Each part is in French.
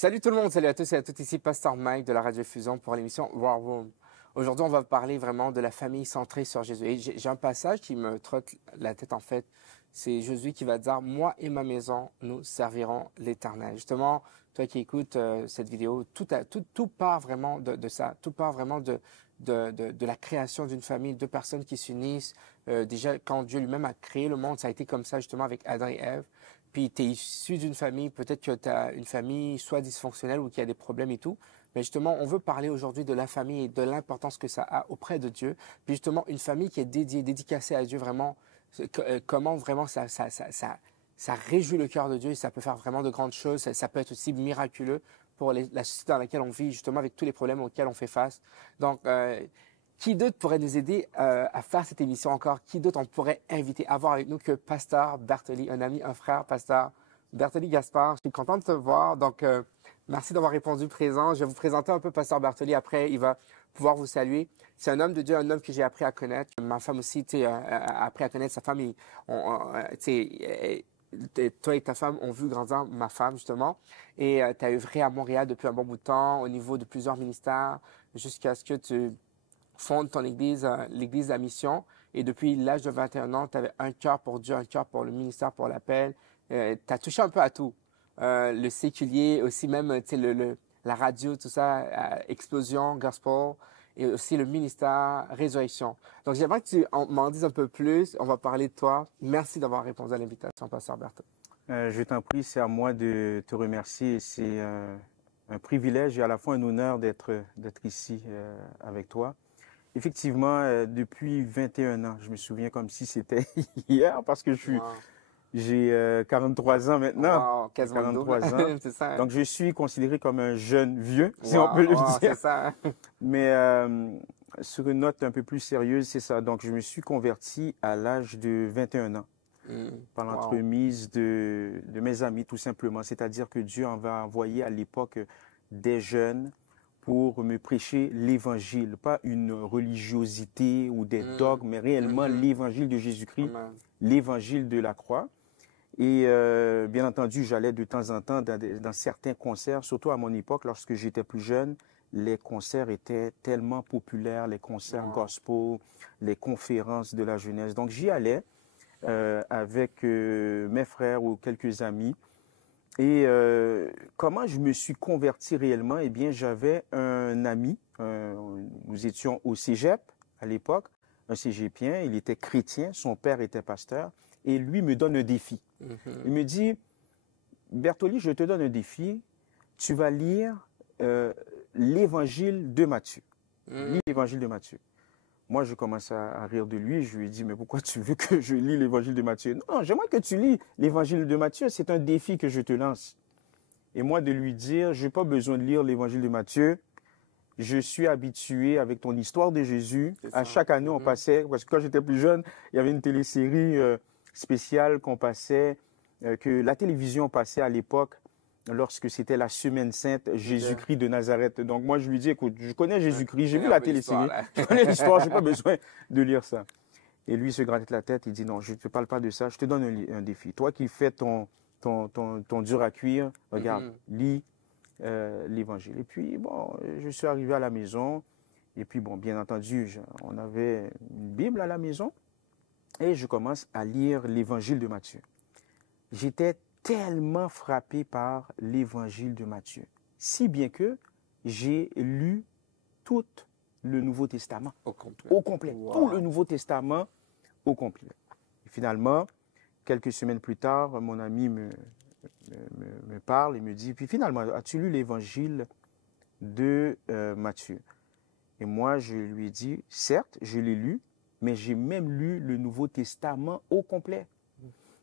Salut tout le monde, salut à tous et à toutes, ici Pasteur Mike de la Radio Fusion pour l'émission War Room. Aujourd'hui, on va parler vraiment de la famille centrée sur Jésus. Et j'ai un passage qui me trotte la tête en fait. C'est Jésus qui va dire, moi et ma maison, nous servirons l'Éternel. Justement, toi qui écoutes cette vidéo, tout part vraiment de ça. Tout part vraiment de la création d'une famille, deux personnes qui s'unissent. Déjà, quand Dieu lui-même a créé le monde, ça a été comme ça justement avec Adam et Ève. Puis tu es issu d'une famille, peut-être que tu as une famille soit dysfonctionnelle ou qui a des problèmes et tout. Mais justement, on veut parler aujourd'hui de la famille et de l'importance que ça a auprès de Dieu. Puis justement, une famille qui est dédicacée à Dieu, vraiment, comment vraiment ça réjouit le cœur de Dieu et ça peut faire vraiment de grandes choses. Ça peut être aussi miraculeux pour la société dans laquelle on vit, justement, avec tous les problèmes auxquels on fait face. Donc, qui d'autre pourrait nous aider à faire cette émission encore? Qui d'autre on pourrait inviter à voir avec nous que Pasteur Bartoli, un ami, un frère, Pasteur Bartoli Gaspard. Je suis content de te voir. Donc, merci d'avoir répondu présent. Je vais vous présenter un peu Pasteur Bartoli. Après, il va pouvoir vous saluer. C'est un homme de Dieu, un homme que j'ai appris à connaître. Ma femme aussi, tu sais, a appris à connaître sa femme. Toi et ta femme ont vu grandir ma femme, justement. Et tu as œuvré à Montréal depuis un bon bout de temps, au niveau de plusieurs ministères, jusqu'à ce que tu fonde ton église, l'église de la mission. Et depuis l'âge de 21 ans, tu avais un cœur pour Dieu, un cœur pour le ministère, pour l'appel. Tu as touché un peu à tout. Le séculier, aussi même la radio, tout ça, Explosion, Gospel, et aussi le ministère, Résurrection. Donc, j'aimerais que tu m'en dises un peu plus. On va parler de toi. Merci d'avoir répondu à l'invitation, Pasteur Berthaud. Je t'en prie, c'est à moi de te remercier. C'est un privilège et à la fois un honneur d'être ici avec toi. Effectivement, depuis 21 ans, je me souviens comme si c'était hier parce que j'ai 43 ans maintenant. Wow, quasiment 43 ans. C'est ça. Donc, je suis considéré comme un jeune vieux, si on peut le dire. C'est ça. Mais sur une note un peu plus sérieuse, c'est ça. Donc, je me suis converti à l'âge de 21 ans par l'entremise de mes amis, tout simplement. C'est-à-dire que Dieu en va envoyer à l'époque des jeunes pour me prêcher l'évangile, pas une religiosité ou des dogmes, mais réellement l'évangile de Jésus-Christ, l'évangile de la croix. Et bien entendu, j'allais de temps en temps dans certains concerts, surtout à mon époque, lorsque j'étais plus jeune, les concerts étaient tellement populaires, les concerts gospel, les conférences de la jeunesse. Donc j'y allais avec mes frères ou quelques amis. Et comment je me suis converti réellement? Eh bien, j'avais un ami, nous étions au cégep à l'époque, un cégepien, il était chrétien, son père était pasteur, et lui me donne un défi. Il me dit, Bertoli, je te donne un défi, tu vas lire l'évangile de Matthieu. Lis l'évangile de Matthieu. Moi, je commence à rire de lui. Je lui ai dit, mais pourquoi tu veux que je lis l'évangile de Matthieu? Non, j'aimerais que tu lis l'évangile de Matthieu. C'est un défi que je te lance. Et moi, de lui dire, je n'ai pas besoin de lire l'évangile de Matthieu. Je suis habitué avec ton histoire de Jésus. À chaque année, on passait, parce que quand j'étais plus jeune, il y avait une télésérie spéciale qu'on passait, que la télévision passait à l'époque, lorsque c'était la Semaine Sainte, Jésus-Christ de Nazareth. Donc moi, je lui dis, écoute, je connais Jésus-Christ, j'ai vu la télésérie, je connais l'histoire, je n'ai pas besoin de lire ça. Et lui, il se gratte la tête, il dit, non, je ne te parle pas de ça, je te donne un défi. Toi qui fais ton dur à cuire, regarde, lis l'Évangile. Et puis, bon, je suis arrivé à la maison, et puis, bon, bien entendu, on avait une Bible à la maison, et je commence à lire l'Évangile de Matthieu. J'étais tellement frappé par l'évangile de Matthieu, si bien que j'ai lu tout le Nouveau Testament au complet. Wow. Tout le Nouveau Testament au complet. Et finalement, quelques semaines plus tard, mon ami me parle et me dit, puis finalement, as-tu lu l'évangile de Matthieu? Et moi, je lui ai dit, certes, je l'ai lu, mais j'ai même lu le Nouveau Testament au complet.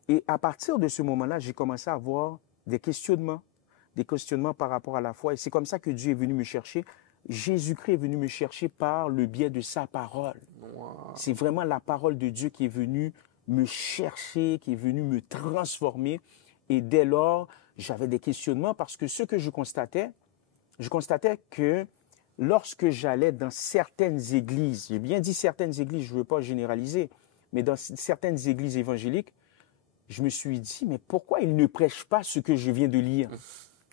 Et à partir de ce moment-là, j'ai commencé à avoir des questionnements par rapport à la foi. Et c'est comme ça que Dieu est venu me chercher. Jésus-Christ est venu me chercher par le biais de sa parole. Wow. C'est vraiment la parole de Dieu qui est venue me chercher, qui est venue me transformer. Et dès lors, j'avais des questionnements parce que ce que je constatais que lorsque j'allais dans certaines églises, j'ai bien dit certaines églises, je ne veux pas généraliser, mais dans certaines églises évangéliques, je me suis dit, mais pourquoi il ne prêche pas ce que je viens de lire?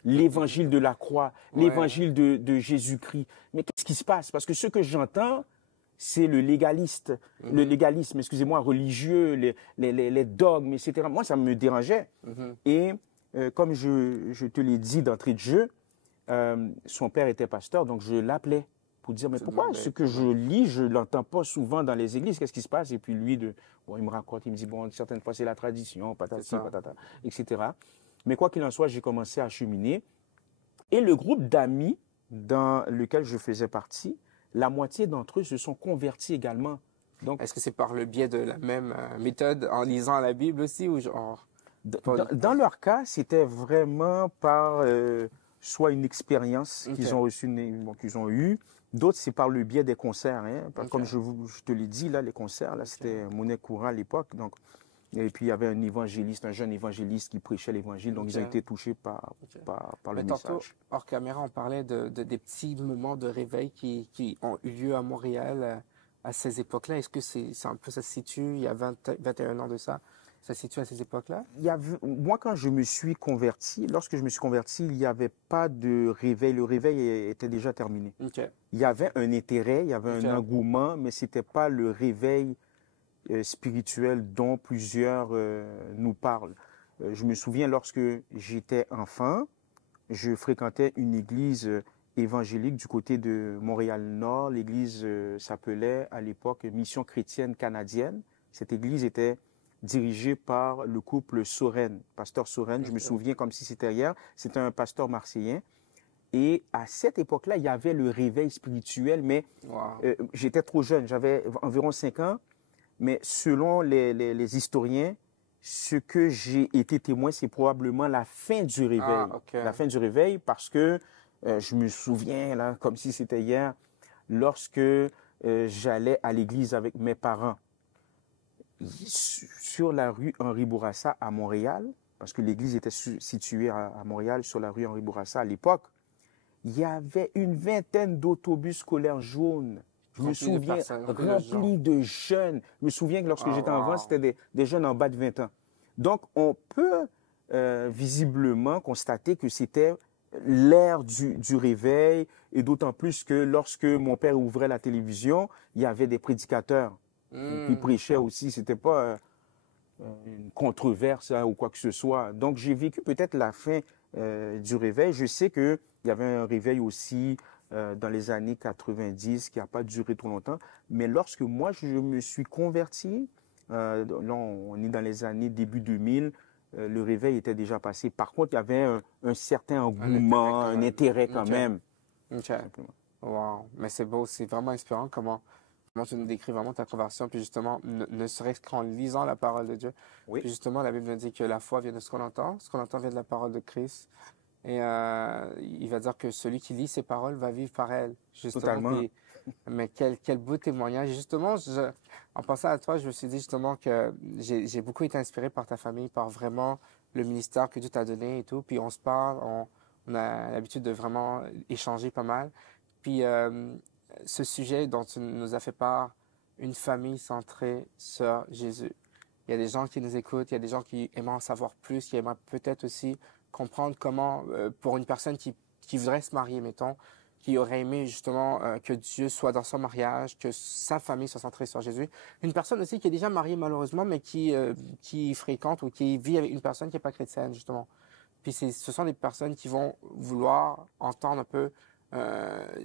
l'évangile de la croix, Ouais. l'évangile de Jésus-Christ. Mais qu'est-ce qui se passe? Parce que ce que j'entends, c'est le légalisme, excusez-moi, religieux, les dogmes, etc. Moi, ça me dérangeait. Et comme je te l'ai dit d'entrée de jeu, son père était pasteur, donc je l'appelais pour dire, mais pourquoi ce que je lis, je ne l'entends pas souvent dans les églises, qu'est-ce qui se passe? Et puis lui, il me raconte, il me dit, bon, certaines fois c'est la tradition, patati, patata, etc. Mais quoi qu'il en soit, j'ai commencé à cheminer. Et le groupe d'amis dans lequel je faisais partie, la moitié d'entre eux se sont convertis également. Donc, est-ce que c'est par le biais de la même méthode, en lisant la Bible aussi, ou genre... Dans leur cas, c'était vraiment par soit une expérience qu'ils ont reçue, qu'ils ont eue. D'autres, c'est par le biais des concerts. Hein. Comme je te l'ai dit, là, les concerts, là, c'était monnaie courante à l'époque. Donc, et puis, il y avait un évangéliste, un jeune évangéliste qui prêchait l'évangile. Donc, ils ont été touchés par le message. Tantôt, hors caméra, on parlait des petits moments de réveil qui ont eu lieu à Montréal à ces époques-là. Est-ce que c'est un peu, ça se situe, il y a 21 ans de ça? Ça se situe à ces époques-là? Moi, quand je me suis converti, lorsque je me suis converti, il n'y avait pas de réveil. Le réveil était déjà terminé. Il y avait un intérêt, il y avait un engouement, mais ce n'était pas le réveil spirituel dont plusieurs nous parlent. Je me souviens, lorsque j'étais enfant, je fréquentais une église évangélique du côté de Montréal-Nord. L'église s'appelait à l'époque Mission chrétienne canadienne. Cette église était dirigé par le couple Soren, pasteur Soren, je me souviens comme si c'était hier, c'était un pasteur marseillais. Et à cette époque-là, il y avait le réveil spirituel, mais j'étais trop jeune, j'avais environ 5 ans, mais selon les historiens, ce que j'ai été témoin, c'est probablement la fin du réveil. La fin du réveil, parce que je me souviens, là, comme si c'était hier, lorsque j'allais à l'église avec mes parents, sur la rue Henri Bourassa à Montréal, parce que l'église était située à Montréal, sur la rue Henri Bourassa à l'époque, il y avait une vingtaine d'autobus scolaires jaunes. Je me souviens, remplis de jeunes. Je me souviens que lorsque j'étais enfant, c'était des jeunes en bas de 20 ans. Donc, on peut visiblement constater que c'était l'ère du réveil, et d'autant plus que lorsque mon père ouvrait la télévision, il y avait des prédicateurs qui prêchaient aussi. Ce n'était pas une controverse ou quoi que ce soit. Donc, j'ai vécu peut-être la fin du réveil. Je sais qu'il y avait un réveil aussi dans les années 90 qui n'a pas duré trop longtemps. Mais lorsque moi, je me suis converti, là, on est dans les années début 2000, le réveil était déjà passé. Par contre, il y avait un certain engouement, un intérêt quand même. Wow. Mais c'est beau, c'est vraiment inspirant comment tu nous décris vraiment ta conversion, puis justement, ne serait-ce qu'en lisant la parole de Dieu. Oui. Puis justement, la Bible nous dit que la foi vient de ce qu'on entend vient de la parole de Christ. Et il va dire que celui qui lit ces paroles va vivre par elles. Justement. Totalement. Puis, mais quel beau témoignage. Et justement, en pensant à toi, je me suis dit justement que j'ai beaucoup été inspiré par ta famille, par vraiment le ministère que Dieu t'a donné et tout. Puis on se parle, on a l'habitude de vraiment échanger pas mal. Puis ce sujet dont tu nous as fait part, une famille centrée sur Jésus. Il y a des gens qui nous écoutent, il y a des gens qui aimeraient en savoir plus, qui aimeraient peut-être aussi comprendre comment, pour une personne qui voudrait se marier, mettons, qui aurait aimé justement que Dieu soit dans son mariage, que sa famille soit centrée sur Jésus. Une personne aussi qui est déjà mariée malheureusement, mais qui fréquente ou qui vit avec une personne qui n'est pas chrétienne, justement. Puis ce sont des personnes qui vont vouloir entendre un peu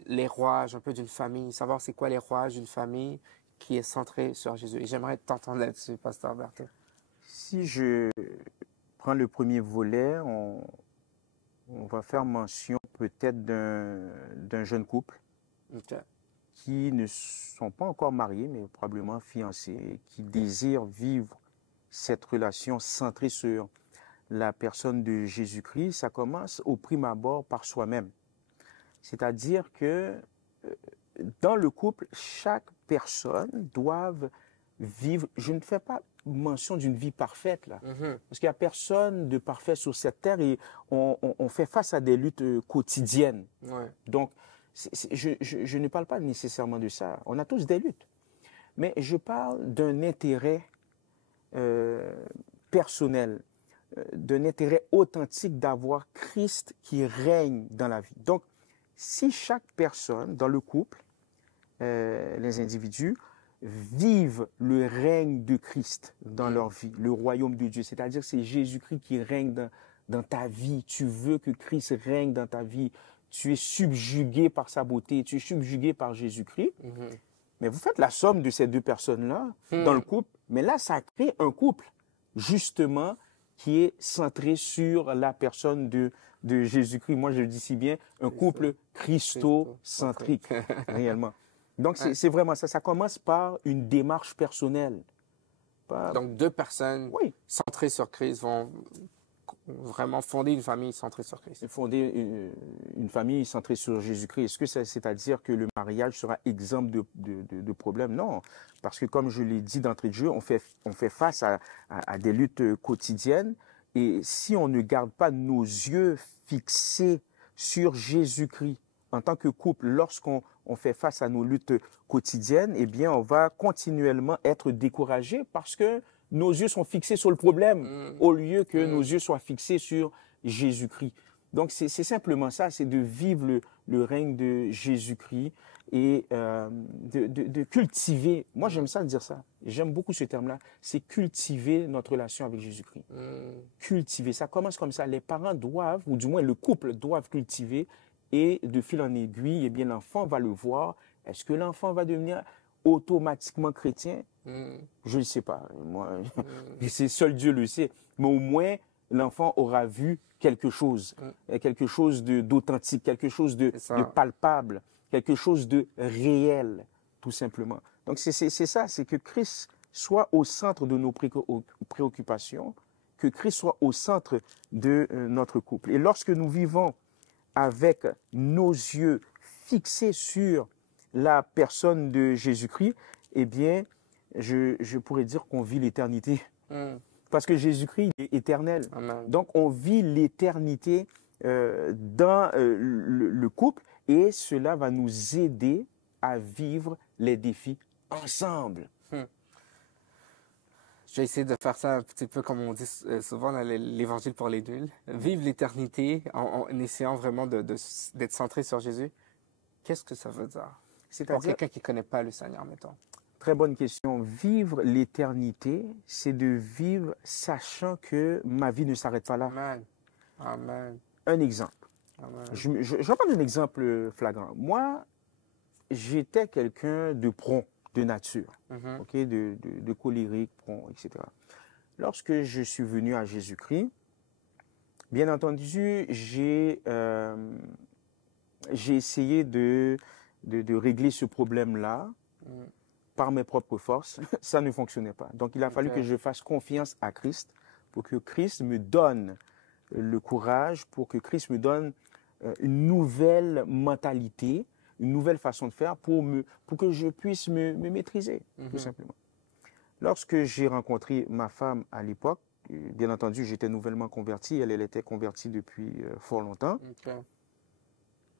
les rouages un peu d'une famille, savoir c'est quoi les rouages d'une famille qui est centrée sur Jésus. Et j'aimerais t'entendre là-dessus, Pasteur Berthe. Si je prends le premier volet, on va faire mention peut-être d'un jeune couple qui ne sont pas encore mariés, mais probablement fiancés, qui désirent vivre cette relation centrée sur la personne de Jésus-Christ. Ça commence au prime abord par soi-même. C'est-à-dire que dans le couple, chaque personne doit vivre, je ne fais pas mention d'une vie parfaite, là, parce qu'il n'y a personne de parfait sur cette terre et on fait face à des luttes quotidiennes. Donc, je ne parle pas nécessairement de ça. On a tous des luttes. Mais je parle d'un intérêt personnel. d'un intérêt authentique d'avoir Christ qui règne dans la vie. Donc, si chaque personne dans le couple, les individus, vivent le règne de Christ dans leur vie, le royaume de Dieu, c'est-à-dire que c'est Jésus-Christ qui règne dans ta vie, tu veux que Christ règne dans ta vie, tu es subjugué par sa beauté, tu es subjugué par Jésus-Christ, mais vous faites la somme de ces deux personnes-là dans le couple, mais là, ça crée un couple, justement, qui est centré sur la personne de Jésus-Christ. Moi, je le dis si bien, un couple christocentrique, réellement. Donc, c'est vraiment ça. Ça commence par une démarche personnelle. Donc, deux personnes centrées sur Christ vont vraiment fonder une famille centrée sur Christ. Fonder une famille centrée sur Jésus-Christ. Est-ce que c'est-à-dire que le mariage sera exempt de problèmes? Non. Parce que, comme je l'ai dit d'entrée de jeu, on fait face à des luttes quotidiennes. Et si on ne garde pas nos yeux fixés sur Jésus-Christ, en tant que couple, lorsqu'on fait face à nos luttes quotidiennes, eh bien, on va continuellement être découragé parce que nos yeux sont fixés sur le problème au lieu que nos yeux soient fixés sur Jésus-Christ. Donc, c'est simplement ça, c'est de vivre le règne de Jésus-Christ et de cultiver. Moi, j'aime ça dire ça. J'aime beaucoup ce terme-là. C'est cultiver notre relation avec Jésus-Christ. Cultiver. Ça commence comme ça. Les parents doivent, ou du moins le couple doivent cultiver. Et de fil en aiguille, eh bien, l'enfant va le voir. Est-ce que l'enfant va devenir automatiquement chrétien? Je ne sais pas. Moi, c'est seul Dieu le sait. Mais au moins, l'enfant aura vu quelque chose d'authentique, quelque chose de palpable, quelque chose de réel, tout simplement. Donc, c'est ça, c'est que Christ soit au centre de nos préoccupations, que Christ soit au centre de notre couple. Et lorsque nous vivons avec nos yeux fixés sur la personne de Jésus-Christ, eh bien, je pourrais dire qu'on vit l'éternité. Parce que Jésus-Christ est éternel. Amen. Donc, on vit l'éternité dans le couple et cela va nous aider à vivre les défis ensemble. Je vais essayer de faire ça un petit peu comme on dit souvent dans l'évangile pour les nuls. Vivre l'éternité en essayant vraiment d'être centré sur Jésus. Qu'est-ce que ça veut dire? Pour quelqu'un qui ne connaît pas le Seigneur, mettons. Très bonne question. Vivre l'éternité, c'est de vivre sachant que ma vie ne s'arrête pas là. Amen. Amen. Un exemple. Amen. Je vais prendre un exemple flagrant. Moi, j'étais quelqu'un de prompt, de nature, okay, de colérique, prompt, etc. Lorsque je suis venu à Jésus-Christ, bien entendu, j'ai essayé de régler ce problème-là par mes propres forces. Ça ne fonctionnait pas. Donc, il a fallu que je fasse confiance à Christ pour que Christ me donne le courage, pour que Christ me donne une nouvelle mentalité, une nouvelle façon de faire pour que je puisse me maîtriser, tout simplement. Lorsque j'ai rencontré ma femme à l'époque, bien entendu, j'étais nouvellement converti, elle était convertie depuis fort longtemps.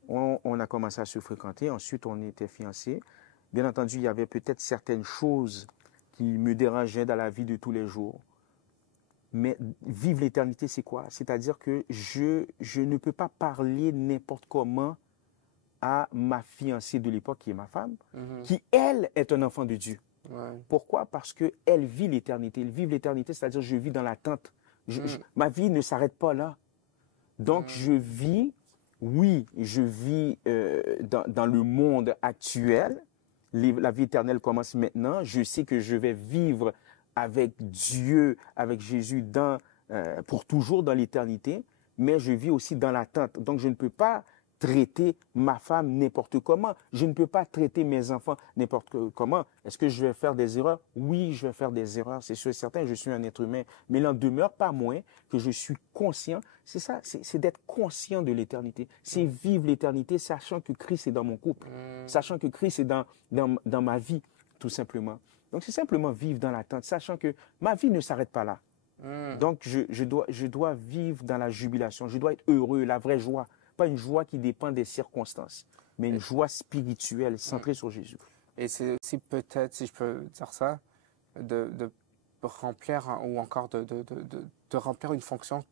On a commencé à se fréquenter, ensuite on était fiancés. Bien entendu, il y avait peut-être certaines choses qui me dérangeaient dans la vie de tous les jours. Mais vivre l'éternité, c'est quoi? C'est-à-dire que je ne peux pas parler n'importe comment à ma fiancée de l'époque, qui est ma femme, qui, elle, est un enfant de Dieu. Pourquoi? Parce qu'elle vit l'éternité. Elle vit l'éternité, c'est-à-dire je vis dans l'attente. Ma vie ne s'arrête pas là. Donc, je vis, oui, je vis dans le monde actuel. La vie éternelle commence maintenant. Je sais que je vais vivre avec Dieu, avec Jésus pour toujours dans l'éternité, mais je vis aussi dans l'attente. Donc, je ne peux pas traiter ma femme n'importe comment. Je ne peux pas traiter mes enfants n'importe comment. Est-ce que je vais faire des erreurs? Oui, je vais faire des erreurs, c'est sûr et certain, je suis un être humain. Mais il n'en demeure pas moins que je suis conscient. C'est ça, c'est d'être conscient de l'éternité. C'est vivre l'éternité sachant que Christ est dans mon couple, sachant que Christ est dans ma vie, tout simplement. Donc, c'est simplement vivre dans l'attente, sachant que ma vie ne s'arrête pas là. Donc, je dois vivre dans la jubilation. Je dois être heureux, la vraie joie. Pas une joie qui dépend des circonstances, mais une joie spirituelle centrée sur Jésus. Et c'est aussi peut-être, si je peux dire ça, de remplir ou encore de remplir une fonction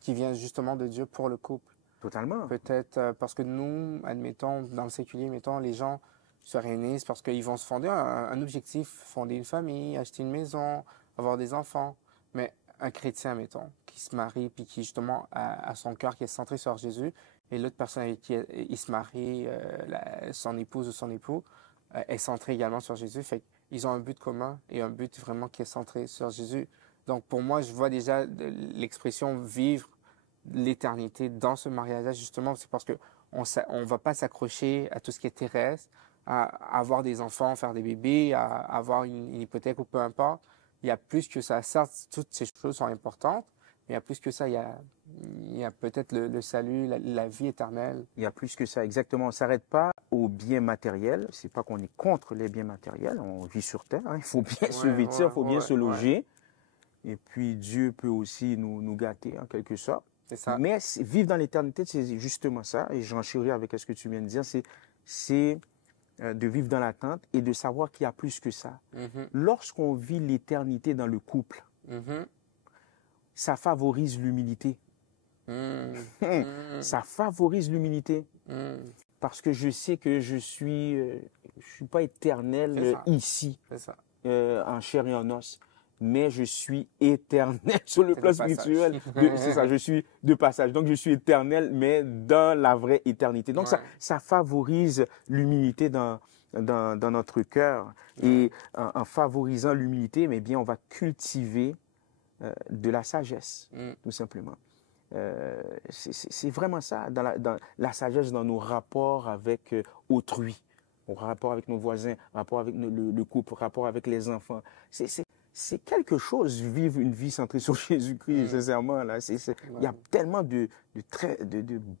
qui vient justement de Dieu pour le couple. Totalement. Peut-être parce que nous, admettons, dans le séculier, mettons, les gens se réunissent parce qu'ils vont se fonder un objectif, fonder une famille, acheter une maison, avoir des enfants. Mais un chrétien, mettons, qui se marie puis qui justement a son cœur qui est centré sur Jésus, et l'autre personne avec qui il se marie, son épouse ou son époux, est centré également sur Jésus. Fait qu'ils ont un but commun et un but vraiment qui est centré sur Jésus. Donc pour moi, je vois déjà l'expression vivre l'éternité dans ce mariage-là, justement, c'est parce que on va pas s'accrocher à tout ce qui est terrestre, à avoir des enfants, faire des bébés, à avoir une hypothèque ou peu importe. Il y a plus que ça. Certes, toutes ces choses sont importantes, mais il y a plus que ça. Il y a peut-être le salut, la vie éternelle. Il y a plus que ça, exactement. On ne s'arrête pas aux biens matériels. C'est pas qu'on est contre les biens matériels. On vit sur Terre. Hein. Il faut bien se vêtir, il faut bien se loger. Et puis Dieu peut aussi nous gâter en quelque sorte. C'est ça. Mais vivre dans l'éternité, c'est justement ça. Et j'en chéris avec ce que tu viens de dire. C'est de vivre dans l'attente et de savoir qu'il y a plus que ça. Lorsqu'on vit l'éternité dans le couple, ça favorise l'humilité. Ça favorise l'humilité. Parce que je sais que je suis pas éternel ici, en chair et en os. Mais je suis éternel sur le plan spirituel. C'est ça, je suis de passage. Donc, je suis éternel, mais dans la vraie éternité. Donc, ça favorise l'humilité dans notre cœur. Et en favorisant l'humilité, mais bien, on va cultiver de la sagesse, tout simplement. C'est vraiment ça, dans la sagesse dans nos rapports avec autrui, au rapport avec nos voisins, rapport avec le couple, rapport avec les enfants. C'est quelque chose, vivre une vie centrée sur Jésus-Christ, sincèrement. Là, il y a tellement de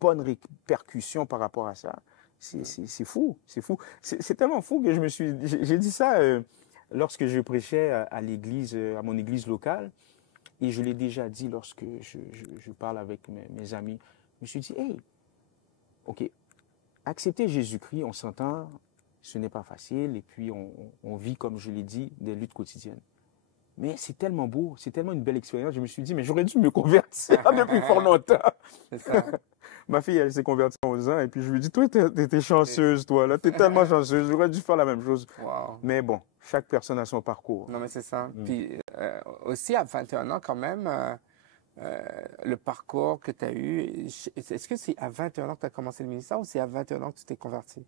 bonnes répercussions par rapport à ça. C'est fou, c'est fou. C'est tellement fou que j'ai dit ça lorsque je prêchais à l'église, à mon église locale. Et je l'ai déjà dit lorsque je parle avec mes amis. Je me suis dit, hey, OK, accepter Jésus-Christ, on s'entend, ce n'est pas facile. Et puis, on vit, comme je l'ai dit, des luttes quotidiennes. Mais c'est tellement beau, c'est tellement une belle expérience. Je me suis dit, mais j'aurais dû me convertir depuis fort longtemps. C'est ça. Ma fille, elle s'est convertie à 11 ans. Et puis, je lui ai dit, toi, t'es chanceuse, toi. Là, t'es tellement chanceuse. J'aurais dû faire la même chose. Wow. Mais bon, chaque personne a son parcours. Non, mais c'est ça. Puis, aussi, à 21 ans, quand même, le parcours que tu as eu, est-ce que c'est à 21 ans que tu as commencé le ministère ou c'est à 21 ans que tu t'es converti?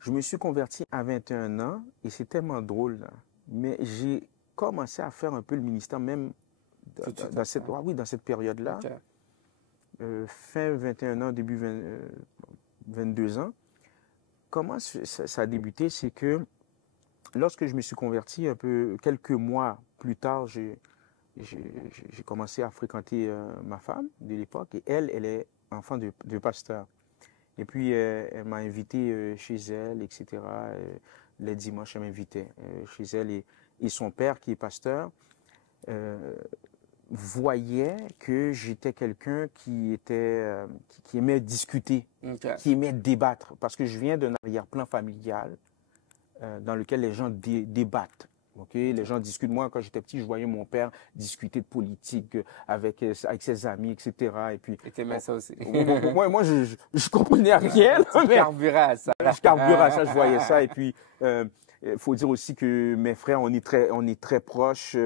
Je me suis converti à 21 ans et c'est tellement drôle, là. Mais j'ai commencé à faire un peu le ministère même dans cette période-là. Okay. Fin 21 ans, début 22 ans. Comment ça a débuté? C'est que lorsque je me suis converti, quelques mois plus tard, j'ai commencé à fréquenter ma femme de l'époque et elle est enfant de pasteur. Et puis, elle m'a invité chez elle, etc. Les dimanches, elle m'invitait chez elle et son père, qui est pasteur, voyait que j'étais quelqu'un qui aimait discuter, qui aimait débattre, parce que je viens d'un arrière-plan familial dans lequel les gens débattent. Okay? Les gens discutent. Moi, quand j'étais petit, je voyais mon père discuter de politique avec ses amis, etc. Et puis, t'aimais ça aussi. moi, je comprenais rien. Tu carburais à ça. Je carburais à ça, je voyais ça. Et puis, il faut dire aussi que mes frères, on est très proches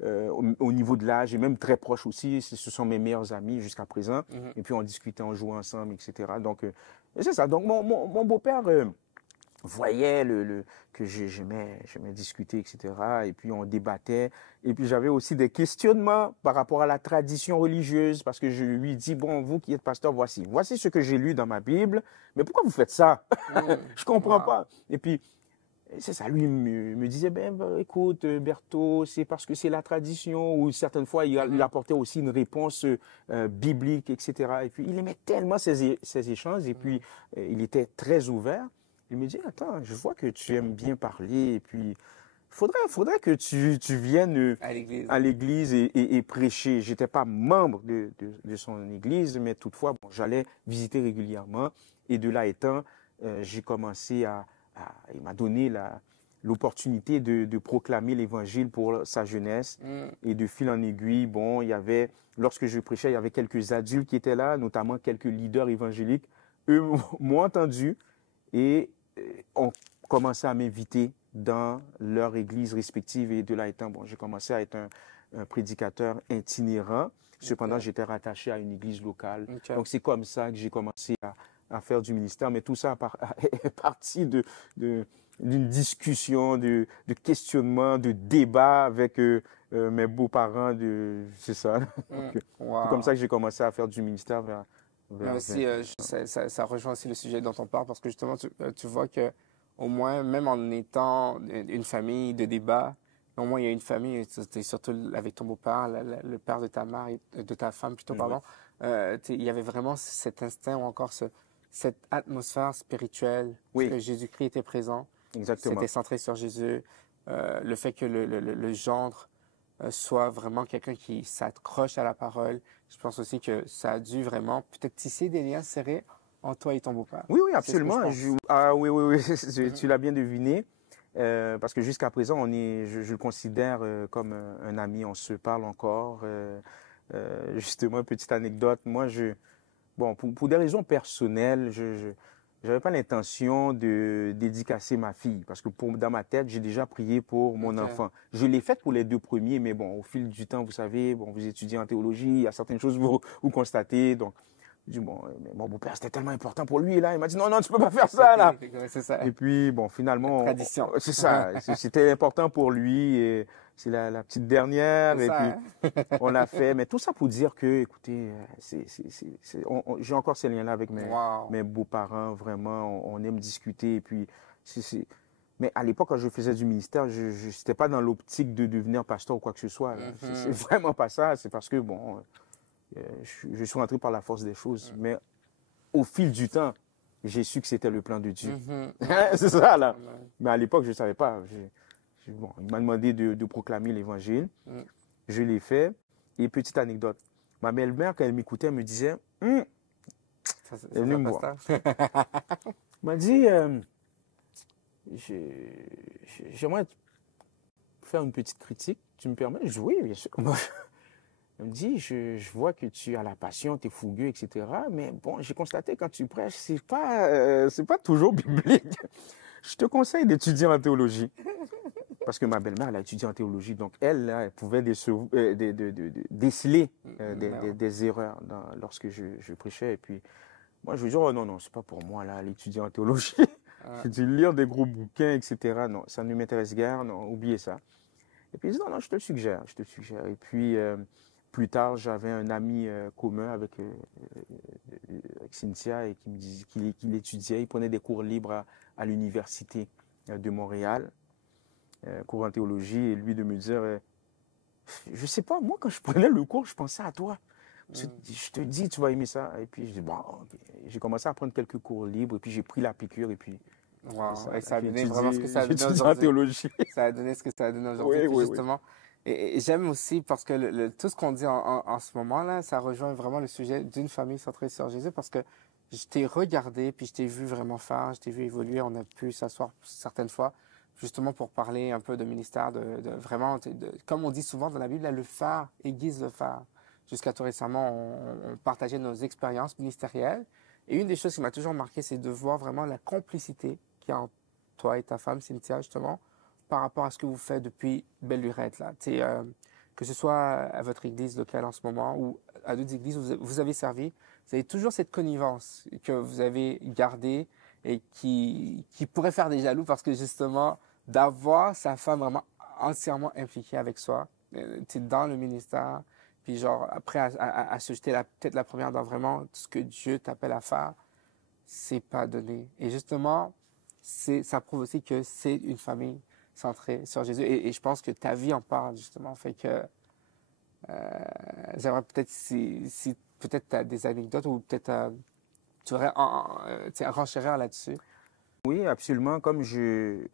au niveau de l'âge et même très proches aussi. Ce sont mes meilleurs amis jusqu'à présent. Et puis, on discutait, on jouait ensemble, etc. Donc, c'est ça. Donc, mon beau-père voyait que j'aimais discuter, etc. Et puis, on débattait. Et puis, j'avais aussi des questionnements par rapport à la tradition religieuse parce que je lui dis, bon, vous qui êtes pasteur, voici ce que j'ai lu dans ma Bible. Mais pourquoi vous faites ça? Je comprends pas. Et puis, c'est ça, lui me disait, écoute, Berthaud, c'est parce que c'est la tradition, ou certaines fois, il apportait aussi une réponse biblique, etc. Et puis, il aimait tellement ces échanges, et puis, il était très ouvert. Il me dit, attends, je vois que tu aimes bien parler, et puis, faudrait que tu viennes à l'église et prêcher. Je n'étais pas membre de son église, mais toutefois, bon, j'allais visiter régulièrement, et de là étant, j'ai commencé il m'a donné l'opportunité de proclamer l'Évangile pour sa jeunesse. Et de fil en aiguille, bon, lorsque je prêchais, il y avait quelques adultes qui étaient là, notamment quelques leaders évangéliques. Eux m'ont entendu et ont commencé à m'inviter dans leur église respective. Et de là étant, bon, j'ai commencé à être un prédicateur itinérant. Cependant, j'étais rattaché à une église locale. Donc, c'est comme ça que j'ai commencé à faire du ministère. Mais tout ça est parti d'une discussion, de questionnement, de débat avec mes beaux-parents. C'est ça. C'est comme ça que j'ai commencé à faire du ministère Mais aussi, ça rejoint aussi le sujet dont on parle parce que justement, tu vois que au moins, même en étant une famille de débat, au moins il y a une famille, surtout avec ton beau-père, le père de ta mère, de ta femme plutôt, pardon, il y avait vraiment cet instinct ou encore cette atmosphère spirituelle que Jésus-Christ était présent. Exactement. C'était centré sur Jésus. Le fait que le gendre soit vraiment quelqu'un qui s'accroche à la parole. Je pense aussi que ça a dû vraiment peut-être tisser des liens serrés entre toi et ton beau-père. Oui, absolument. Oui, tu l'as bien deviné. Parce que jusqu'à présent, je le considère comme un ami. On se parle encore. Justement, petite anecdote. Moi, pour des raisons personnelles, je n'avais pas l'intention de dédicacer ma fille. Parce que dans ma tête, j'ai déjà prié pour mon enfant. Je l'ai fait pour les 2 premiers, mais bon, au fil du temps, vous savez, bon, vous étudiez en théologie, il y a certaines choses que vous constatez. Donc, je dis, bon, mais mon beau-père, c'était tellement important pour lui, là. Il m'a dit, non, tu peux pas faire ça, là. C'est ça. Et puis, bon, finalement. Tradition. C'est ça. C'était important pour lui. Et c'est la petite dernière. Et puis, on l'a fait. Mais tout ça pour dire que, écoutez, j'ai encore ces liens-là avec mes beaux-parents. Vraiment, on aime discuter. Et puis, mais à l'époque, quand je faisais du ministère, je n'étais pas dans l'optique de devenir pasteur ou quoi que ce soit. C'est vraiment pas ça. C'est parce que, bon. Je suis rentré par la force des choses. Mais au fil du temps, j'ai su que c'était le plan de Dieu. C'est ça, là. Mais à l'époque, je ne savais pas. Il m'a demandé de proclamer l'Évangile. Je l'ai fait. Et petite anecdote. Ma belle-mère, quand elle m'écoutait, elle me disait, elle venait me voir. Elle m'a dit, j'aimerais faire une petite critique. Tu me permets? Je dis, oui, bien sûr. Elle me dit, je vois que tu as la passion, tu es fougueux, etc. Mais bon, j'ai constaté quand tu prêches, c'est pas toujours biblique. Je te conseille d'étudier en théologie. Parce que ma belle-mère, elle a étudié en théologie. Donc, elle, là, elle pouvait déceler des erreurs lorsque je prêchais. Et puis, moi, je lui dis, oh non, c'est pas pour moi, là, l'étudier en théologie. Je dis, lire des gros bouquins, etc. Non, ça ne m'intéresse guère. Non, oubliez ça. Et puis, il dit, non, je te le suggère. Et puis, plus tard, j'avais un ami commun avec Cynthia et qui me disait qu'il étudiait, il prenait des cours libres à l'université de Montréal, cours en théologie, et lui de me dire, je sais pas, moi quand je prenais le cours, je pensais à toi. Je te dis, tu vas aimer ça. Et puis je dis, bon, okay. J'ai commencé à prendre quelques cours libres, et puis j'ai pris la piqûre, et puis... Ça a donné vraiment ce que ça a donné aujourd'hui. Théologie. Ça a donné ce que ça a donné aujourd'hui, justement. Oui. Et j'aime aussi parce que tout ce qu'on dit en ce moment-là, ça rejoint vraiment le sujet d'une famille centrée sur Jésus parce que je t'ai regardé, puis je t'ai vu vraiment faire, je t'ai vu évoluer. On a pu s'asseoir certaines fois justement pour parler un peu de ministère, vraiment, comme on dit souvent dans la Bible, là, le faire aiguise le faire. Jusqu'à tout récemment, on partageait nos expériences ministérielles. Et une des choses qui m'a toujours marqué, c'est de voir vraiment la complicité qu'il y a entre toi et ta femme, Cynthia, justement, par rapport à ce que vous faites depuis belle lurette, là. Que ce soit à votre église locale en ce moment ou à d'autres églises où vous avez servi, vous avez toujours cette connivence que vous avez gardée et qui pourrait faire des jaloux parce que justement, d'avoir sa femme vraiment entièrement impliquée avec soi, dans le ministère, puis genre après à se jeter peut-être la première dans vraiment ce que Dieu t'appelle à faire, c'est pas donné. Et justement, ça prouve aussi que c'est une famille centrée sur Jésus. Et je pense que ta vie en parle, justement. Fait que j'aimerais peut-être si peut-être tu as des anecdotes ou peut-être tu voudrais renchérir là-dessus. Oui, absolument. Comme je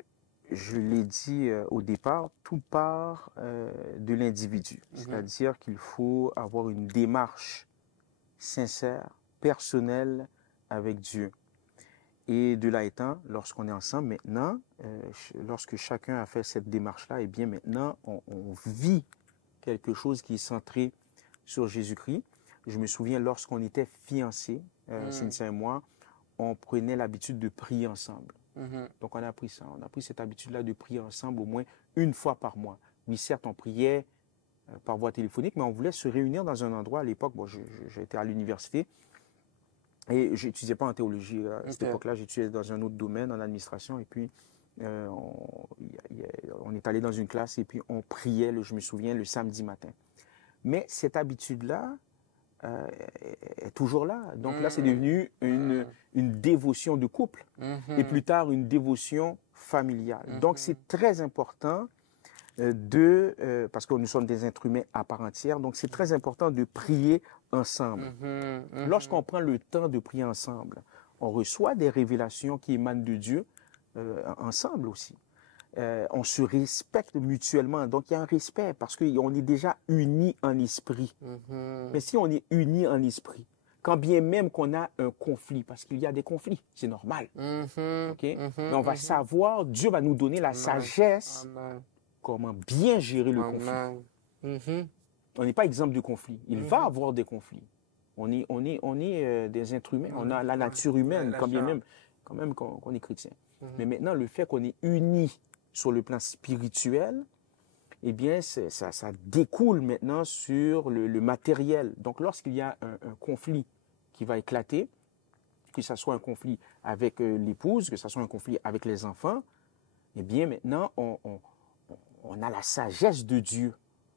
l'ai dit au départ, tout part de l'individu. C'est-à-dire qu'il faut avoir une démarche sincère, personnelle avec Dieu. Et de là étant, lorsqu'on est ensemble maintenant, lorsque chacun a fait cette démarche-là, eh bien maintenant, on vit quelque chose qui est centré sur Jésus-Christ. Je me souviens, lorsqu'on était fiancés, Cynthia et moi, on prenait l'habitude de prier ensemble. Donc, on a pris ça. On a pris cette habitude-là de prier ensemble au moins une fois par mois. Oui, certes, on priait par voie téléphonique, mais on voulait se réunir dans un endroit. À l'époque, bon, j'étais à l'université et je n'étudiais pas en théologie. À cette époque-là, j'étudiais dans un autre domaine, en administration. Et puis, on est allé dans une classe et puis on priait, je me souviens, le samedi matin. Mais cette habitude-là est toujours là. Donc là, c'est devenu une dévotion de couple et plus tard, une dévotion familiale. Donc, c'est très important parce que nous sommes des êtres humains à part entière, donc c'est très important de prier ensemble. Lorsqu'on prend le temps de prier ensemble, on reçoit des révélations qui émanent de Dieu ensemble aussi. On se respecte mutuellement. Donc, il y a un respect parce qu'on est déjà unis en esprit. Mais si on est unis en esprit, quand bien même qu'on a un conflit, parce qu'il y a des conflits, c'est normal. Mais on va savoir, Dieu va nous donner la sagesse, comment bien gérer le conflit. On n'est pas exemple de conflit. Il va avoir des conflits. On est des êtres humains. On a la nature humaine, quand même qu'on est chrétien. Mais maintenant, le fait qu'on est unis sur le plan spirituel, eh bien, ça découle maintenant sur le matériel. Donc, lorsqu'il y a un conflit qui va éclater, que ce soit un conflit avec l'épouse, que ce soit un conflit avec les enfants, eh bien, maintenant, on a la sagesse de Dieu.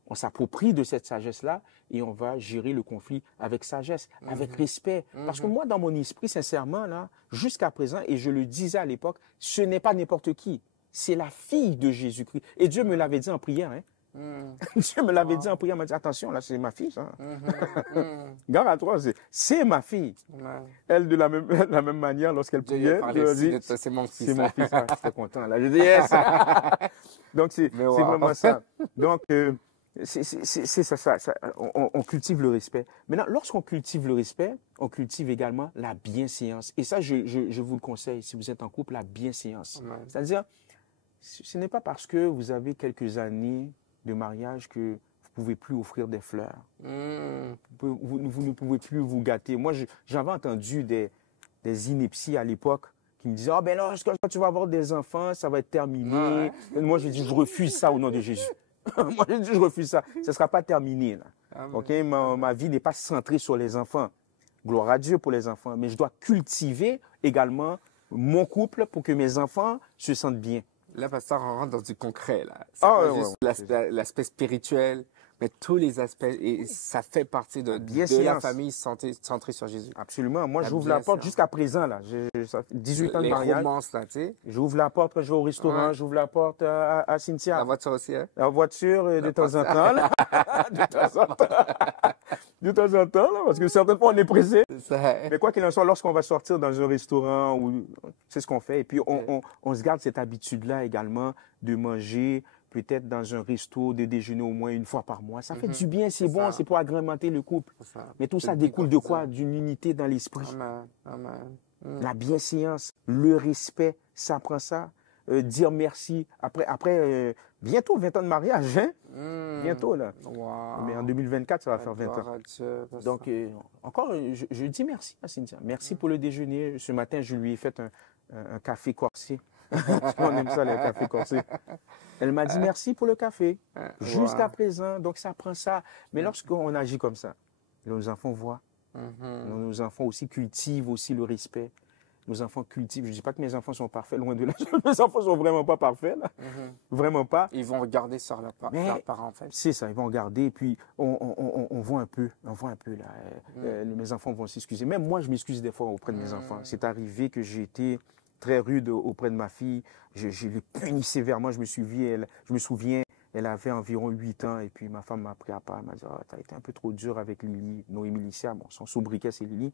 On s'approprie de cette sagesse-là et on va gérer le conflit avec sagesse, avec respect. Parce que moi, dans mon esprit, sincèrement, là, jusqu'à présent, et je le disais à l'époque, ce n'est pas n'importe qui. C'est la fille de Jésus-Christ. Et Dieu me l'avait dit en prière. Hein? Dieu me l'avait dit en prière. Il m'a dit, attention, là, c'est ma fille, ça. Garde à toi, c'est ma fille. Elle, de la même manière, lorsqu'elle priait, elle dit, c'est mon fils. C'est mon fils. J'étais content. Là, je dis, yes. Donc, c'est vraiment ça. Donc, c'est ça. On cultive le respect. Maintenant, lorsqu'on cultive le respect, on cultive également la bienséance. Et ça, je vous le conseille, si vous êtes en couple, la bienséance. C'est-à-dire, ce n'est pas parce que vous avez quelques années de mariage que vous ne pouvez plus offrir des fleurs. Vous ne pouvez plus vous gâter. Moi, j'avais entendu des inepties à l'époque qui me disaient « Ah ben là, quand tu vas avoir des enfants, ça va être terminé. » Moi, je dis « Je refuse ça au nom de Jésus. » Moi, je dis « Je refuse ça. Ça ne sera pas terminé. Là. Okay? Ma vie n'est pas centrée sur les enfants. Gloire à Dieu pour les enfants. Mais je dois cultiver également mon couple pour que mes enfants se sentent bien. Là, pasteur, on rentre dans du concret. C'est pas juste l'aspect spirituel, mais tous les aspects. Et ça fait partie de la famille centrée sur Jésus. Absolument. Moi, j'ouvre la porte jusqu'à présent. Là. Ça fait 18 ans de mariage. Les romances, là, tu sais. J'ouvre la porte quand je vais au restaurant. J'ouvre la porte à Cynthia. La voiture aussi, hein? La voiture, de temps en temps. Là. De temps en temps. De temps en temps, là, parce que certaines fois, on est pressé. Mais quoi qu'il en soit, lorsqu'on va sortir dans un restaurant, c'est ce qu'on fait. Et puis, on se garde cette habitude-là également de manger peut-être dans un resto, de déjeuner au moins une fois par mois. Ça fait du bien, c'est bon, c'est pour agrémenter le couple. Mais tout ça découle de quoi? D'une unité dans l'esprit. La bienséance, le respect, ça prend ça. Dire merci. Après bientôt 20 ans de mariage, hein? Bientôt, là. Mais en 2024, ça va faire 20 ans. Donc, encore, je dis merci à Cynthia. Merci pour le déjeuner. Ce matin, je lui ai fait un café corsé. On aime ça, les cafés corsés. Elle m'a dit merci pour le café. Jusqu'à présent. Donc, ça prend ça. Mais lorsqu'on agit comme ça, nos enfants voient. Nos enfants aussi cultivent aussi le respect. Nos enfants cultivent. Je ne dis pas que mes enfants sont parfaits, loin de là. Mes enfants sont vraiment pas parfaits, là. Vraiment pas. Ils vont regarder sur leurs parents, en fait. C'est ça, ils vont regarder, puis on voit un peu, là. Mes enfants vont s'excuser. Même moi, je m'excuse des fois auprès de mes enfants. C'est arrivé que j'ai été très rude auprès de ma fille. Je l'ai puni sévèrement. Je me souviens, elle avait environ 8 ans, et puis ma femme m'a pris à part. Elle m'a dit, oh, t'as été un peu trop dur avec Lily. Noémie Licia, bon, son sobriquet, c'est Lily.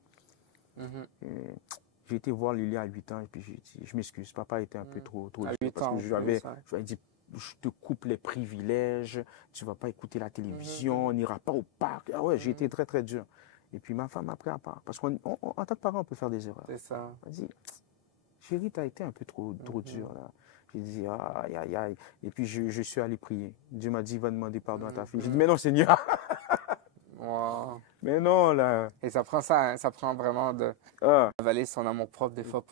J'ai été voir Lily à 8 ans et puis j'ai dit, je m'excuse, papa était un peu trop dur. Parce que je lui avais dit, je te coupe les privilèges, tu ne vas pas écouter la télévision, on n'ira pas au parc. Ah ouais, j'ai été très, très dur. Et puis ma femme m'a pris à part. Parce qu'en tant que parent, on peut faire des erreurs. C'est ça. Elle dit, chérie, tu as été un peu trop dur là. J'ai dit, aïe, aïe, aïe. Et puis, je suis allé prier. Dieu m'a dit, va demander pardon à ta fille. J'ai dit, mais non, Seigneur. Wow. Mais non, là. Et ça prend ça, hein, ça prend vraiment Ah, d'avaler son amour propre des fois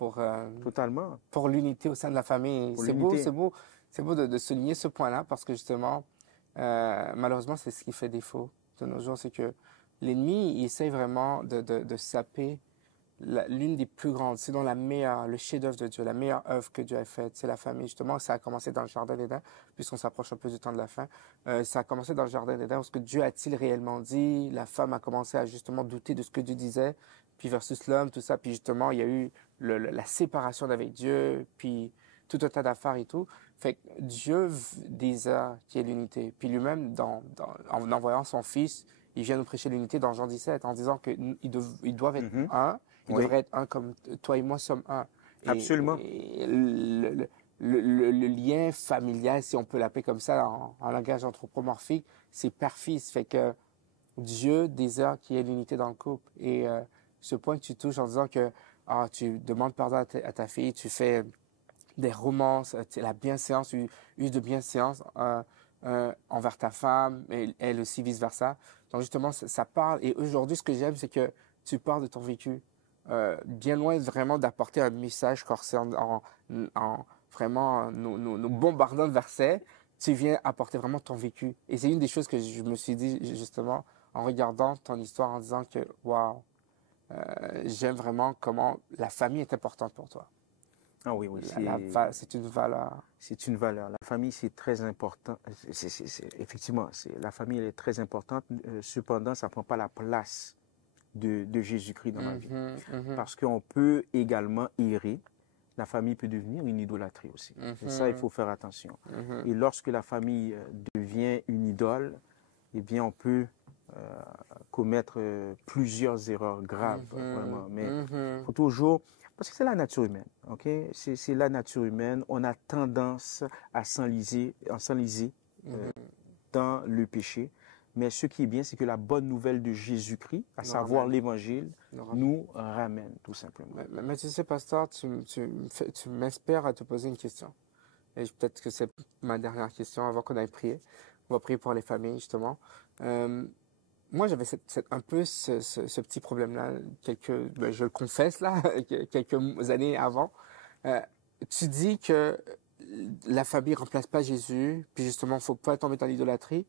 totalement. pour l'unité au sein de la famille. Pour C'est beau, l'unité. c'est beau, c'est beau de souligner ce point-là parce que justement, malheureusement, c'est ce qui fait défaut de nos jours, c'est que l'ennemi, il essaie vraiment de saper l'une des plus grandes, sinon la meilleure, le chef-d'œuvre de Dieu, la meilleure œuvre que Dieu a faite, c'est la famille. Justement, ça a commencé dans le Jardin d'Éden, puisqu'on s'approche un peu du temps de la fin. Ça a commencé dans le Jardin d'Éden, ce que Dieu a-t-il réellement dit? La femme a commencé à justement douter de ce que Dieu disait, puis versus l'homme, tout ça. Puis justement, il y a eu la séparation d'avec Dieu, puis tout un tas d'affaires et tout. Fait que Dieu désire qu'il y ait l'unité. Puis lui-même, en envoyant son Fils, il vient nous prêcher l'unité dans Jean 17 en disant qu'ils doivent être un. Ils Oui. devraient être un comme toi et moi sommes un. Absolument. Et le lien familial, si on peut l'appeler comme ça en langage anthropomorphique, c'est père-fils. Fait que Dieu désire qu'il y ait l'unité dans le couple. Et ce point que tu touches en disant que tu demandes pardon à ta fille, tu fais des romances, la bienséance, use de bienséance envers ta femme, et elle aussi vice-versa. Donc justement, ça parle. Et aujourd'hui, ce que j'aime, c'est que tu parles de ton vécu. Bien loin vraiment d'apporter un message corsé en vraiment nous bombardant de versets, tu viens apporter vraiment ton vécu. Et c'est une des choses que je me suis dit justement en regardant ton histoire, en disant que, waouh, j'aime vraiment comment la famille est importante pour toi. Ah oui, oui. C'est une valeur. C'est une valeur. La famille, c'est très important. Effectivement, la famille, elle est très importante. Cependant, ça ne prend pas la place de Jésus-Christ dans ma vie. Parce qu'on peut également errer. La famille peut devenir une idolâtrie aussi. Et ça, il faut faire attention. Et lorsque la famille devient une idole, eh bien, on peut commettre plusieurs erreurs graves, vraiment. Mais il faut toujours... Parce que c'est la nature humaine, ok? C'est la nature humaine. On a tendance à s'enliser dans le péché. Mais ce qui est bien, c'est que la bonne nouvelle de Jésus-Christ, à savoir l'Évangile, nous ramène tout simplement. Mais tu sais, pasteur, tu m'inspires à te poser une question. Et peut-être que c'est ma dernière question avant qu'on aille prier. On va prier pour les familles, justement. Moi, j'avais un peu ce petit problème-là, je le confesse, là, quelques années avant. Tu dis que la famille ne remplace pas Jésus, puis justement, il ne faut pas tomber dans l'idolâtrie.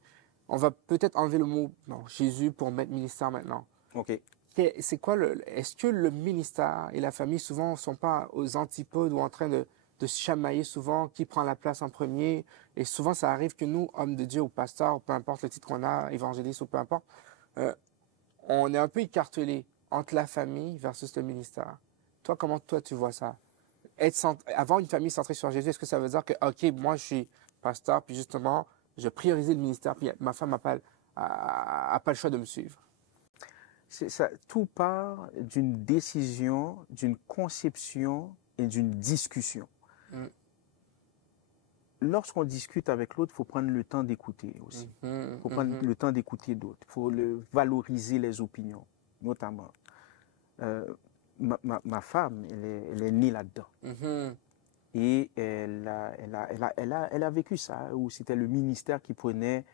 On va peut-être enlever le mot Jésus pour mettre ministère maintenant. OK. C'est quoi est-ce que le ministère et la famille souvent ne sont pas aux antipodes ou en train de se chamailler souvent, qui prend la place en premier? Et souvent, ça arrive que nous, hommes de Dieu ou pasteurs, ou peu importe le titre qu'on a, évangéliste ou peu importe, on est un peu écartelé entre la famille versus le ministère. Toi, comment tu vois ça? Avoir une famille centrée sur Jésus, est-ce que ça veut dire que, OK, moi, je suis pasteur, puis justement, je priorise le ministère, puis ma femme n'a pas le choix de me suivre? Tout part d'une décision, d'une conception et d'une discussion. Lorsqu'on discute avec l'autre, il faut prendre le temps d'écouter aussi. Il faut prendre le temps d'écouter d'autres. Il faut valoriser les opinions, notamment. Ma femme, elle est née là-dedans. Et elle a vécu ça, où c'était le ministère qui prenait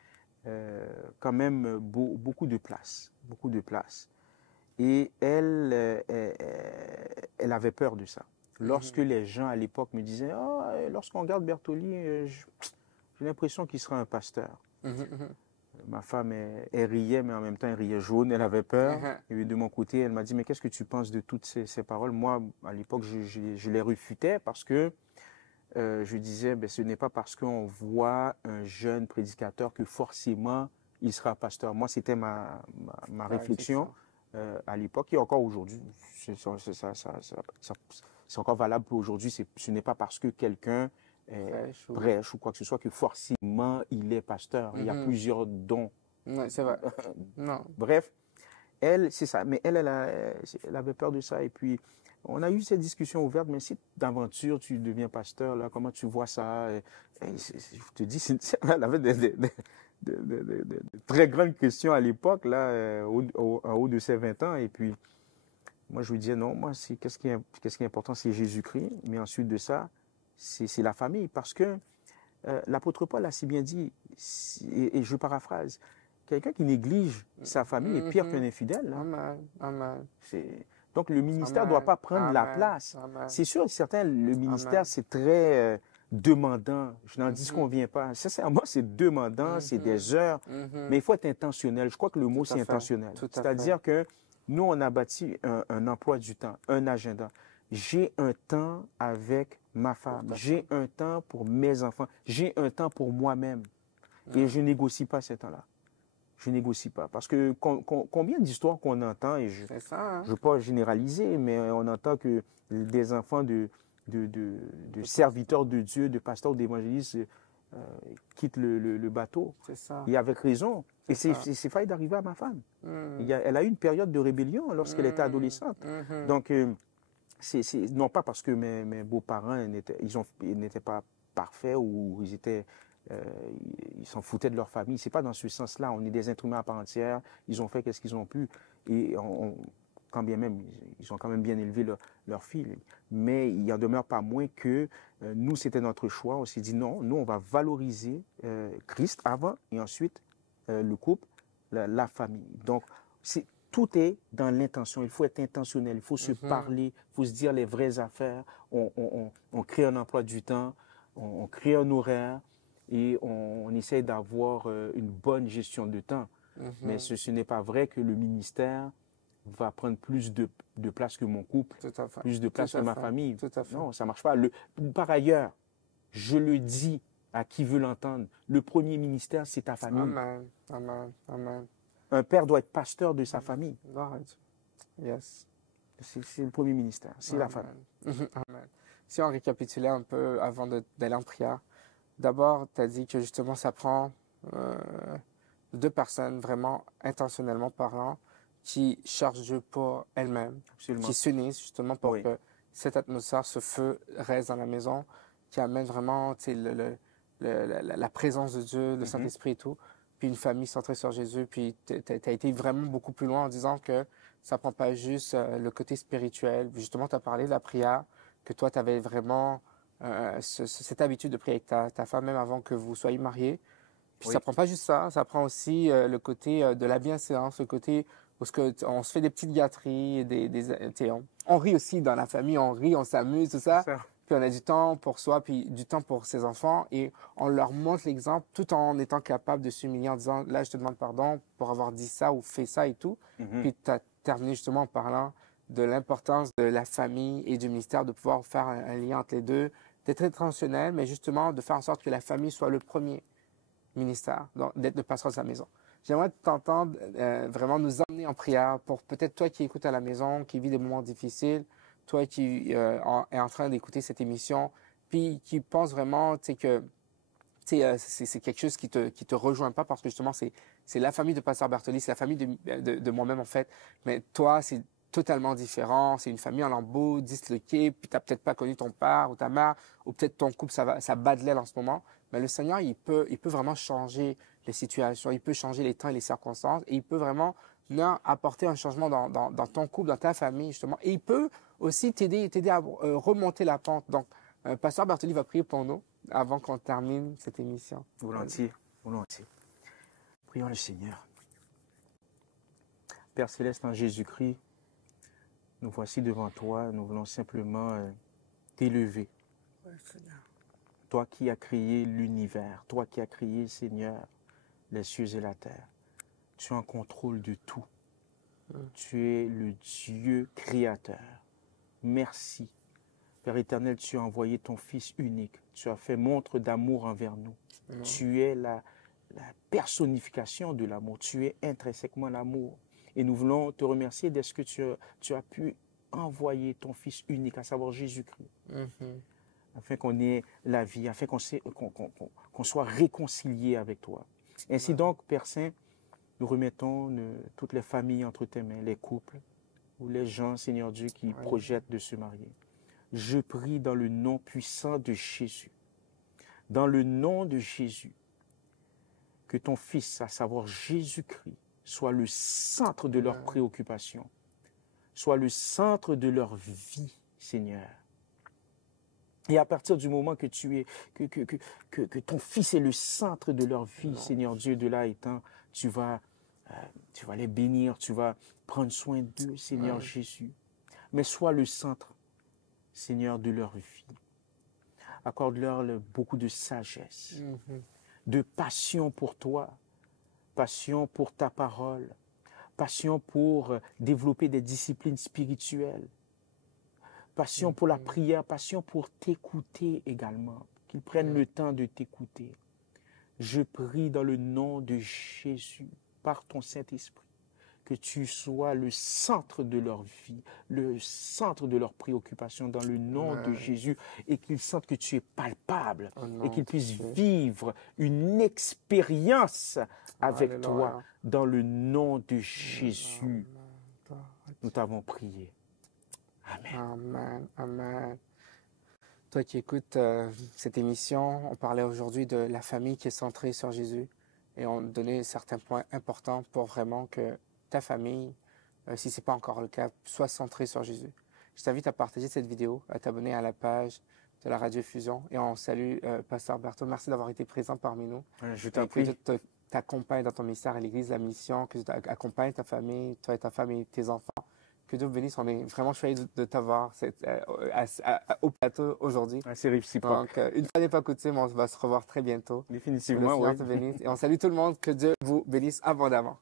quand même beaucoup de place. Beaucoup de place. Et elle avait peur de ça. Lorsque les gens à l'époque me disaient lorsqu'on regarde Bertoli, j'ai l'impression qu'il sera un pasteur. Ma femme, elle riait, mais en même temps, elle riait jaune, elle avait peur. Et de mon côté, elle m'a dit, mais qu'est-ce que tu penses de toutes ces paroles? Moi, à l'époque, je les refutais parce que je disais, ce n'est pas parce qu'on voit un jeune prédicateur que forcément, il sera pasteur. Moi, c'était ma réflexion à l'époque et encore aujourd'hui. C'est encore valable pour aujourd'hui. Ce n'est pas parce que quelqu'un prêche ou quoi que ce soit que forcément il est pasteur. Il y a plusieurs dons. Non, c'est vrai. Non. Bref, elle, c'est ça. Mais elle avait peur de ça. Et puis, on a eu cette discussion ouverte. Mais si d'aventure tu deviens pasteur, là, comment tu vois ça? Je te dis, elle avait de très grandes questions à l'époque, là, en haut de ses 20 ans. Et puis, Moi, je lui disais non, moi, qu'est-ce qui est important, c'est Jésus-Christ, mais ensuite de ça, c'est la famille. Parce que l'apôtre Paul a si bien dit, et je paraphrase, quelqu'un qui néglige sa famille est pire qu'un infidèle. Hein. Amen. Amen. Donc, le ministère ne doit pas prendre la place. C'est sûr et certain, le ministère, c'est très demandant. Je n'en dis qu'on ne vient pas. Sincèrement, c'est demandant, c'est des heures, mais il faut être intentionnel. Je crois que le mot, c'est intentionnel. C'est-à-dire que nous, on a bâti un emploi du temps, un agenda. J'ai un temps avec ma femme, j'ai un temps pour mes enfants, j'ai un temps pour moi-même. Et je ne négocie pas ce temps-là. Je ne négocie pas. Parce que combien d'histoires qu'on entend, et je ne veux pas généraliser, mais on entend que des enfants de serviteurs de Dieu, de pasteurs, d'évangélistes quittent le bateau. C'est ça. Et avec raison. Et c'est failli d'arriver à ma femme. Elle a eu une période de rébellion lorsqu'elle était adolescente. Donc, non pas parce que mes beaux-parents n'étaient pas parfaits ou ils s'en foutaient de leur famille. C'est pas dans ce sens-là. On est des êtres humains à part entière. Ils ont fait qu'est-ce qu'ils ont pu. Et quand bien même, ils ont quand même bien élevé leur fille. Mais il en demeure pas moins que nous, c'était notre choix. On s'est dit non, nous, on va valoriser Christ avant et ensuite le couple, la famille. Donc, tout est dans l'intention. Il faut être intentionnel. Il faut se parler. Il faut se dire les vraies affaires. On crée un emploi du temps. On crée un horaire. Et on essaie d'avoir une bonne gestion de temps. Mais ce n'est pas vrai que le ministère va prendre plus de place que mon couple, plus de place que ma famille. Non, ça ne marche pas. Par ailleurs, je le dis à qui veut l'entendre, le premier ministère, c'est ta famille. Amen. Amen. Amen. Un père doit être pasteur de sa famille. Yes. C'est le premier ministère, c'est la famille. Amen. Si on récapitulait un peu avant d'aller en prière, d'abord, tu as dit que justement, ça prend deux personnes vraiment intentionnellement parlant qui cherchent Dieu pour elles-mêmes, qui s'unissent justement pour que cette atmosphère, ce feu reste dans la maison, qui amène vraiment la présence de Dieu, le Saint-Esprit et tout, puis une famille centrée sur Jésus, puis tu as été vraiment beaucoup plus loin en disant que ça prend pas juste le côté spirituel. Justement, tu as parlé de la prière, que toi, tu avais vraiment cette habitude de prier avec ta femme même avant que vous soyez mariés. Puis ça prend pas juste ça prend aussi le côté de la bienséance, le côté où on se fait des petites gâteries, on rit aussi dans la famille, on rit, on s'amuse, tout ça. Puis on a du temps pour soi, puis du temps pour ses enfants, et on leur montre l'exemple tout en étant capable de s'humilier en disant, là, je te demande pardon pour avoir dit ça ou fait ça et tout. Puis tu as terminé justement en parlant de l'importance de la famille et du ministère, de pouvoir faire un lien entre les deux, d'être intentionnel, mais justement de faire en sorte que la famille soit le premier ministère, d'être le pasteur de sa maison. J'aimerais t'entendre vraiment nous emmener en prière pour peut-être toi qui écoutes à la maison, qui vit des moments difficiles, toi qui est en train d'écouter cette émission, puis qui pense vraiment que c'est quelque chose qui te rejoint pas parce que justement c'est la famille de Pasteur Bartoli, c'est la famille de moi-même en fait, mais toi c'est totalement différent, c'est une famille en lambeaux, disloquée, puis tu n'as peut-être pas connu ton père ou ta mère, ou peut-être ton couple ça bat de l'aile en ce moment, mais le Seigneur il peut vraiment changer les situations, il peut changer les temps et les circonstances, et il peut vraiment apporter un changement dans ton couple, dans ta famille justement, et il peut aussi t'aider à remonter la pente. Donc Pasteur Bartoli va prier pour nous avant qu'on termine cette émission. Volontiers. Prions le Seigneur. Père Céleste, en Jésus-Christ, nous voici devant toi, nous voulons simplement t'élever. Oui, Seigneur. Toi qui as créé l'univers, toi qui as créé, Seigneur, les cieux et la terre. Tu es en contrôle de tout. Tu es le Dieu créateur. Merci. Père éternel, tu as envoyé ton Fils unique. Tu as fait montre d'amour envers nous. Tu es la personnification de l'amour. Tu es intrinsèquement l'amour. Et nous voulons te remercier de ce que tu as pu envoyer ton Fils unique, à savoir Jésus-Christ, afin qu'on ait la vie, afin qu'on soit réconcilié avec toi. Ainsi donc, Père Saint, nous remettons toutes les familles entre tes mains, les couples ou les gens, Seigneur Dieu, qui projettent de se marier. Je prie dans le nom puissant de Jésus, dans le nom de Jésus, que ton Fils, à savoir Jésus-Christ, soit le centre de leurs préoccupations. soit le centre de leur vie, Seigneur. Et à partir du moment que que ton Fils est le centre de leur vie, non. Seigneur Dieu, de là étant, tu vas les bénir, tu vas prendre soin d'eux, Seigneur Jésus. Mais sois le centre, Seigneur, de leur vie. Accorde-leur beaucoup de sagesse, de passion pour toi, passion pour ta parole, passion pour développer des disciplines spirituelles, passion pour la prière, passion pour t'écouter également, qu'ils prennent le temps de t'écouter. Je prie dans le nom de Jésus, par ton Saint-Esprit, que tu sois le centre de leur vie, le centre de leurs préoccupations dans le nom de Jésus, et qu'ils sentent que tu es palpable, et qu'ils puissent vivre une expérience avec toi dans le nom de Jésus. Nous t'avons prié. Amen. Amen. Amen. Toi qui écoutes cette émission, on parlait aujourd'hui de la famille qui est centrée sur Jésus, et on donnait certains points importants pour vraiment que ta famille, si ce n'est pas encore le cas, soit centrée sur Jésus. Je t'invite à partager cette vidéo, à t'abonner à la page de la Radio-Fusion. Et on salue Pasteur Berthaud. Merci d'avoir été présent parmi nous. Je t'en prie. Que Dieu t'accompagne dans ton ministère à l'Église, la mission, que Dieu t'accompagne ta famille, toi et ta femme et tes enfants. Que Dieu vous bénisse. On est vraiment choyés de t'avoir au plateau aujourd'hui. C'est réciproque. Donc, une fois n'est pas coutume, on va se revoir très bientôt. Définitivement, oui. Et on salue tout le monde. Que Dieu vous bénisse abondamment.